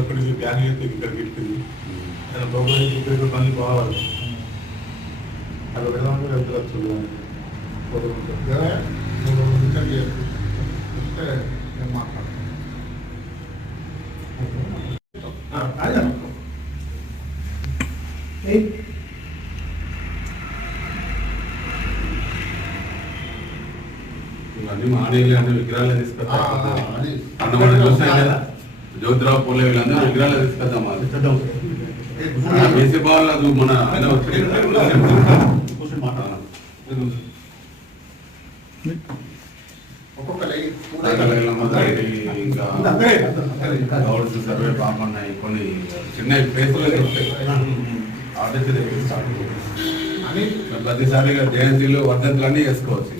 అక్కడి నుంచి బ్యాన్ చేస్తే ఇక్కడికి ఇస్తుంది ఆయన ప్రభుత్వం ఇక్కడికి పని పోవాలి అక్కడ వెళ్ళాలంటే వెళ్తారు నేను మాట్లాడతాను ఇవన్నీ మానేయాలి అంటే విగ్రహాలు తీసుకొద్దాం అన్నమాట చూసాయి కదా జ్యోతిరావు పూలే వీళ్ళందరూ విగ్రహాలు తీసుకొద్దాం బీసీ బాల్ అది మన ఆయన ఇంకా గౌడ్స్ సర్వే బాగున్నాయి కొన్ని చిన్న ప్లేసులు ఆర్డర్ తెప్పిస్తాను ప్రతిసారి జయంతిలు వర్ధంతులు అన్నీ వేసుకోవచ్చు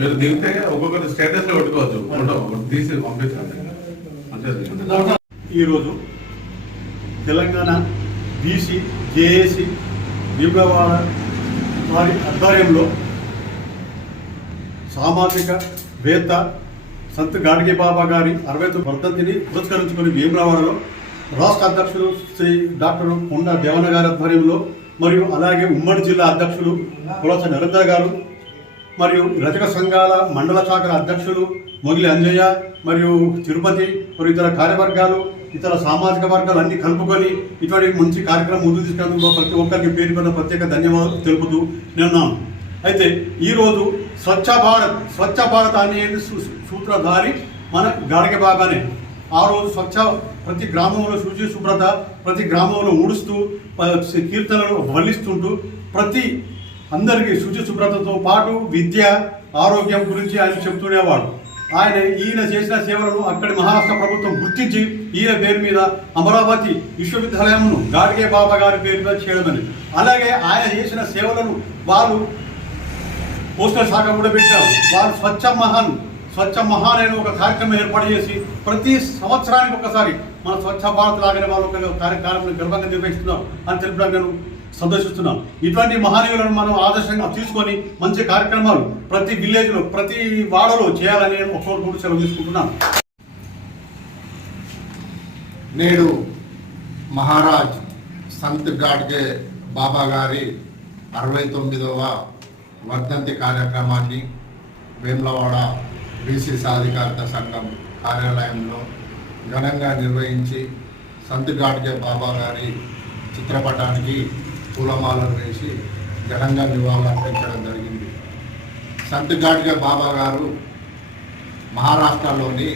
మీరు దిగితే ఒక్కొక్కటి స్టేటస్ లో పెట్టుకోవచ్చు ఫోటో తీసి పంపించండి. ఈరోజు తెలంగాణ బీసీ జేఏసీ భీమవాడ వారి ఆధ్వర్యంలో సామాజిక వేత్త సంత్ గాడ్గే బాబా గారి 69వ వర్ధంతిని పురస్కరించుకుని భీమరావాడలో రాష్ట్ర అధ్యక్షులు శ్రీ డాక్టర్ కొండ దేవన గారి ఆధ్వర్యంలో మరియు అలాగే ఉమ్మడి జిల్లా అధ్యక్షులు కులస నిరంజన్ గారు మరియు రచక సంఘాల మండల శాఖల అధ్యక్షులు మొగిలి అంజయ్య మరియు తిరుపతి మరియు ఇతర కార్యవర్గాలు ఇతర సామాజిక వర్గాలు అన్ని కలుపుకొని ఇటువంటి మంచి కార్యక్రమం ముందుకు తీసుకున్నందుకు ప్రతి ఒక్కరికి పేరు పైన ప్రత్యేక ధన్యవాదాలు తెలుపుతూ నేను అయితే ఈరోజు స్వచ్ఛ భారత్ అనేది సూత్రధారి మన గాడ్గే బాబానే. ఆ రోజు ప్రతి గ్రామంలో శుచి శుభ్రత, ప్రతి గ్రామంలో ఊడుస్తూ కీర్తనలు వల్లిస్తుంటూ ప్రతి అందరికీ శుచి శుభ్రతతో పాటు విద్య ఆరోగ్యం గురించి ఆయన చెప్తుండేవాడు. ఈయన చేసిన సేవలను అక్కడి మహారాష్ట్ర ప్రభుత్వం గుర్తించి ఈయన పేరు మీద అమరావతి విశ్వవిద్యాలయంను గాడ్గే బాబా గారి పేరు మీద చేయడమని, అలాగే ఆయన చేసిన సేవలను వాళ్ళు పోస్టల్ శాఖ కూడా పెట్టారు. వాళ్ళు స్వచ్ఛ మహాన్ అనే ఒక కార్యక్రమం ఏర్పాటు చేసి ప్రతి సంవత్సరానికి ఒకసారి మన స్వచ్ఛ భారత్ లాగానే వాళ్ళు కార్యక్రమం గర్వంగా నిర్వహిస్తున్నాం అని తెలుపడానికి నేను సంతోషిస్తున్నాం. ఇటువంటి మహనీయులను మనం ఆదర్శంగా తీసుకొని మంచి కార్యక్రమాలు ప్రతి విలేజ్లో ప్రతి వాడలో చేయాలని ఒక్కొక్కరు కూడా సెలవు తీసుకుంటున్నాను. నేడు మహారాజ్ సంత్ గాడ్గే బాబా గారి 69వ వర్ధంతి కార్యక్రమాన్ని వేములవాడ బీసీ సాధికారత సంఘం కార్యాలయంలో ఘనంగా నిర్వహించి సంత్ గాడ్గే బాబా గారి చిత్రపటానికి పూలమాలలు వేసి ఘనంగా నివాళులు అర్పించడం జరిగింది. సంత్ గాడ్గే బాబా గారు మహారాష్ట్రలోని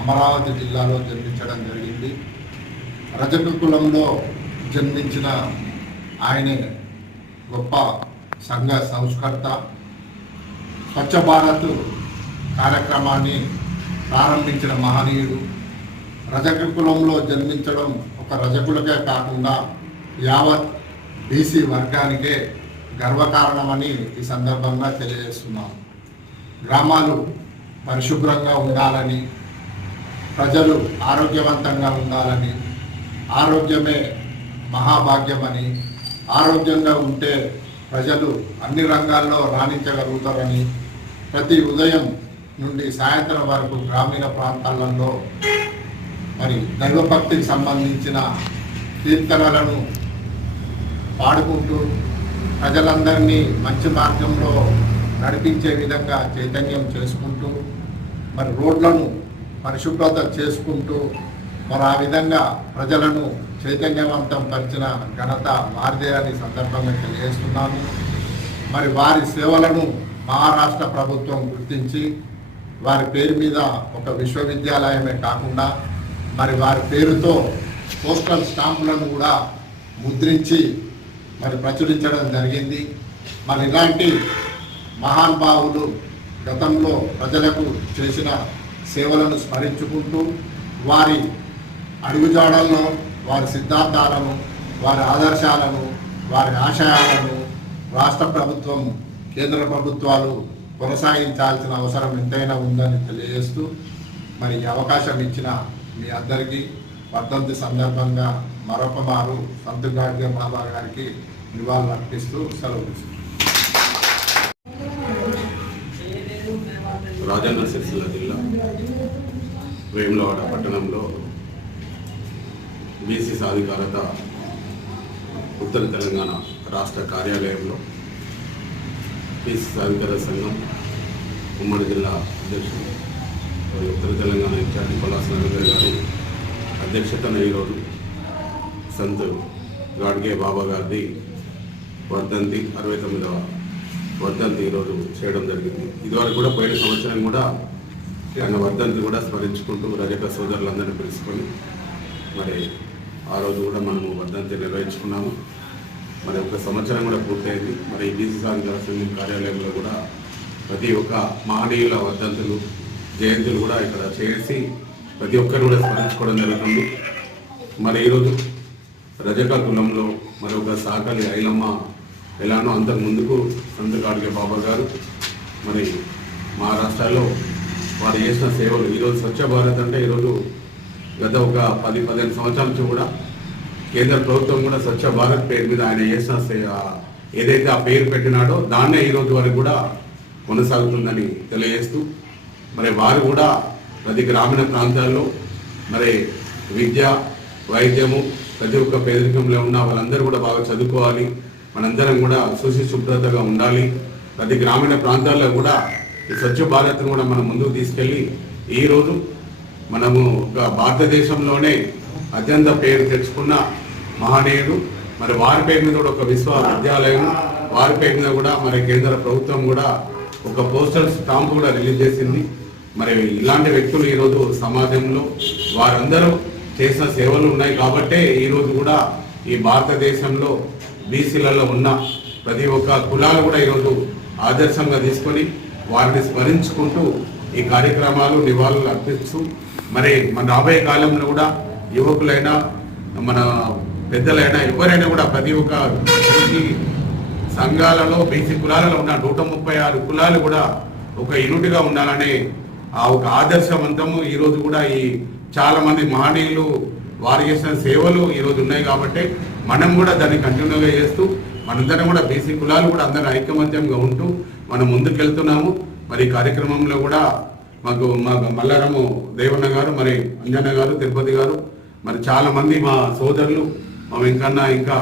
అమరావతి జిల్లాలో జన్మించడం జరిగింది. రజక కులంలో జన్మించిన ఆయనే గొప్ప సంఘ సంస్కర్త. స్వచ్ఛ భారత్ కార్యక్రమాన్ని ప్రారంభించిన మహనీయుడు. రజక కులంలో జన్మించడం ఒక రజకులకే కాకుండా యావత్ బీసీ వర్గానికే గర్వకారణమని ఈ సందర్భంగా తెలియజేస్తున్నాం. గ్రామాలు పరిశుభ్రంగా ఉండాలని, ప్రజలు ఆరోగ్యవంతంగా ఉండాలని, ఆరోగ్యమే మహాభాగ్యమని, ఆరోగ్యంగా ఉంటే ప్రజలు అన్ని రంగాల్లో రాణించగలుగుతారని ప్రతి ఉదయం నుండి సాయంత్రం వరకు గ్రామీణ ప్రాంతాలలో మరి దైవభక్తికి సంబంధించిన కీర్తనలను పాడుకుంటూ ప్రజలందరినీ మంచి మార్గంలో నడిపించే విధంగా చైతన్యం చేసుకుంటూ మరి రోడ్లను పరిశుభ్రత చేసుకుంటూ మరి ఆ విధంగా ప్రజలను చైతన్యవంతం పరిచిన ఘనత వారిదే అని సందర్భంగా తెలియజేస్తున్నాను. మరి వారి సేవలను మహారాష్ట్ర ప్రభుత్వం గుర్తించి వారి పేరు మీద ఒక విశ్వవిద్యాలయమే కాకుండా మరి వారి పేరుతో పోస్టల్ స్టాంపులను కూడా ముద్రించి మరి ప్రచురించడం జరిగింది. మరి ఇలాంటి మహానుభావులు గతంలో ప్రజలకు చేసిన సేవలను స్మరించుకుంటూ వారి అడుగుజాడల్లో వారి సిద్ధాంతాలను, వారి ఆదర్శాలను, వారి ఆశయాలను రాష్ట్ర ప్రభుత్వం, కేంద్ర ప్రభుత్వాలు కొనసాగించాల్సిన అవసరం ఎంతైనా ఉందని తెలియజేస్తూ మరి ఈ అవకాశం ఇచ్చిన మీ అందరికీ వర్ధంతి సందర్భంగా మరొక మారు సంత్ గాడ్గే బాబా గారికి నివాళులు అర్పిస్తూ సెలవు తీసుకుంటాం. రాజన్న సిరిసిల్ల జిల్లా వేములవాడ పట్టణంలో బీసీ సాధికారత ఉత్తర తెలంగాణ రాష్ట్ర కార్యాలయంలో బీసీ సాధికారత సంఘం ఉమ్మడి జిల్లా అధ్యక్షుడు ఉత్తర తెలంగాణ ఇన్ఛార్జి పలాస నరేందర్ గారి అధ్యక్షతన ఈరోజు సంత్ గాడ్గే బాబా గారిది వర్ధంతి 69వ వర్ధంతి ఈరోజు చేయడం జరిగింది. ఇదివరకు కూడా పోయిన సంవత్సరం కూడా ఆయన వర్ధంతి కూడా స్మరించుకుంటూ రజక సోదరులందరినీ పిలుచుకొని మరి ఆ రోజు కూడా మనము వర్ధంతి నిర్వహించుకున్నాము. మరి ఒక సంవత్సరం కూడా పూర్తయింది. మరి బీసీ సాధికార సంఘం కార్యాలయంలో కూడా ప్రతి ఒక్క మహనీయుల వర్ధంతులు జయంతులు కూడా ఇక్కడ చేసి ప్రతి ఒక్కరు కూడా స్మరించుకోవడం జరుగుతుంది. మరి ఈరోజు రజక కులంలో మరి ఒక సాకలి ఐలమ్మ ఎలానో అంతకు ముందుకు సంత్ గాడ్గే బాబా గారు మరి మహారాష్ట్రలో వారు చేసిన సేవలు ఈరోజు స్వచ్ఛ భారత్ అంటే ఈరోజు గత ఒక 10-15 సంవత్సరాల నుంచి కూడా కేంద్ర ప్రభుత్వం కూడా స్వచ్ఛ భారత్ పేరు మీద ఆయన చేసిన ఏదైతే ఆ పేరు పెట్టినాడో దాన్నే ఈరోజు వరకు కూడా కొనసాగుతుందని తెలియజేస్తూ మరి వారు కూడా ప్రతి గ్రామీణ ప్రాంతాల్లో మరి విద్య వైద్యము ప్రతి ఒక్క పేదరికంలో ఉన్న వాళ్ళందరూ కూడా బాగా చదువుకోవాలి, మనందరం కూడా శుభ్రతగా ఉండాలి, ప్రతి గ్రామీణ ప్రాంతాల్లో కూడా ఈ స్వచ్ఛ భారత్ను కూడా మనం ముందుకు తీసుకెళ్ళి ఈరోజు మనము ఒక భారతదేశంలోనే అత్యంత పేరు తెచ్చుకున్న మహనీయుడు మరి వారి పేరు మీద కూడా ఒక విశ్వవిద్యాలయం వారి పేరు మీద కూడా మరి కేంద్ర ప్రభుత్వం కూడా ఒక పోస్టల్ స్టాంప్ కూడా రిలీజ్ చేసింది. మరి ఇలాంటి వ్యక్తులు ఈరోజు సమాజంలో వారందరూ చేసిన సేవలు ఉన్నాయి కాబట్టే ఈరోజు కూడా ఈ భారతదేశంలో బీసీలలో ఉన్న ప్రతి ఒక్క కులాలు కూడా ఈరోజు ఆదర్శంగా తీసుకొని వారిని స్మరించుకుంటూ ఈ కార్యక్రమాలు నివాళులు అర్పిస్తూ మరి మన రాబోయే కాలంలో కూడా యువకులైనా మన పెద్దలైనా ఎవరైనా కూడా ప్రతి ఒక్క బీసీ సంఘాలలో బీసీ కులాలలో ఉన్న 136 కులాలు కూడా ఒక యూనిట్గా ఉండాలనే ఆ ఒక ఆదర్శవంతము ఈరోజు కూడా ఈ చాలా మంది మహనీయులు వారు చేసిన సేవలు ఈరోజు ఉన్నాయి కాబట్టి మనం కూడా దాన్ని కంటిన్యూగా చేస్తూ మనందరం కూడా బీసీ కులాలు కూడా అందరూ ఐకమత్యంగా ఉంటూ మనం ముందుకెళ్తున్నాము. మరి ఈ కార్యక్రమంలో కూడా మాకు మల్లారము దేవన్న గారు, మరి అంజన్న గారు, తిరుపతి గారు, మరి చాలా మంది మా సోదరులు, మా వెంకన్న, ఇంకా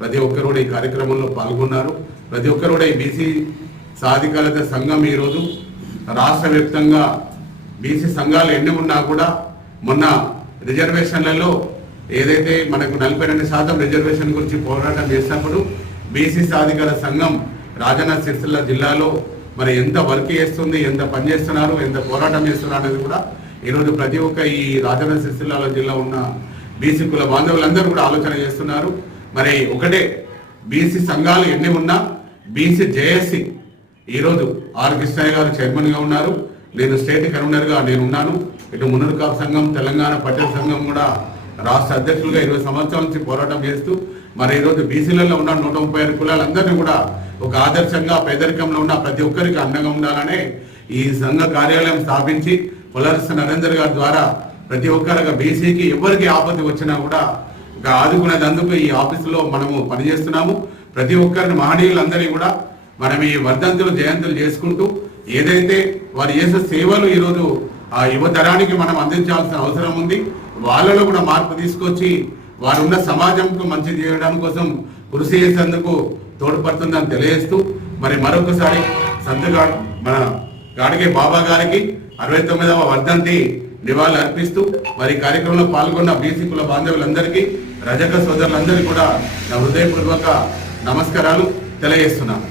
ప్రతి ఒక్కరు కూడా ఈ కార్యక్రమంలో పాల్గొన్నారు. ప్రతి ఒక్కరు కూడా ఈ బీసీ సాధికారత సంఘం ఈరోజు రాష్ట్ర వ్యాప్తంగా బీసీ సంఘాలు ఎన్ని ఉన్నా కూడా మొన్న రిజర్వేషన్లలో ఏదైతే మనకు 42% రిజర్వేషన్ గురించి పోరాటం చేసినప్పుడు బీసీ సాధికార సంఘం రాజన్న సిరిసిల్ల జిల్లాలో మరి ఎంత వర్క్ చేస్తుంది, ఎంత పని చేస్తున్నారు, ఎంత పోరాటం చేస్తున్నారు అనేది కూడా ఈరోజు ప్రతి ఒక్క ఈ రాజన్న సిరిసిల్ల జిల్లా ఉన్న బీసీ కుల బాంధవులందరూ కూడా ఆలోచన చేస్తున్నారు. మరి ఒకటే బీసీ సంఘాలు ఎన్ని ఉన్నా బీసీ జేఏసీ ఈరోజు ఆర్ కృష్ణయ్య గారు చైర్మన్గా ఉన్నారు, నేను స్టేట్ కన్వీనర్గా నేను ఉన్నాను. ఇటు మున్నూరు కాపు సంఘం, తెలంగాణ పట్టణ సంఘం కూడా రాష్ట్ర అధ్యక్షులుగా 20 సంవత్సరాల నుంచి పోరాటం చేస్తూ మరి ఈరోజు బీసీలలో ఉన్న 136 కులాలందరినీ కూడా ఒక ఆదర్శంగా పేదరికంలో ఉన్న ప్రతి ఒక్కరికి అండగా ఉండాలనే ఈ సంఘ కార్యాలయం స్థాపించి పలాస నరేందర్ గారి ద్వారా ప్రతి ఒక్కరికి బీసీకి ఎవరికి ఆపత్తి వచ్చినా కూడా ఒక ఆదుకునేందుకు ఈ ఆఫీసులో మనము పనిచేస్తున్నాము. ప్రతి ఒక్కరిని మహనీయులందరినీ కూడా మనం ఈ వర్ధంతులు జయంతులు చేసుకుంటూ ఏదైతే వారు చేసే సేవలు ఈరోజు ఆ యువతరానికి మనం అందించాల్సిన అవసరం ఉంది. వాళ్ళలో కూడా మార్పు తీసుకొచ్చి వారు ఉన్న సమాజంకు మంచి చేయడం కోసం కృషి చేసేందుకు తోడ్పడుతుందని తెలియజేస్తూ మరి మరొకసారి సంత్ మన గాడ్గే బాబా గారికి 69వ వర్ధంతి నివాళులు అర్పిస్తూ మరి కార్యక్రమంలో పాల్గొన్న బీసీ కుల బాంధవులందరికీ రజక సోదరులందరికీ కూడా నా హృదయపూర్వక నమస్కారాలు తెలియజేస్తున్నాను.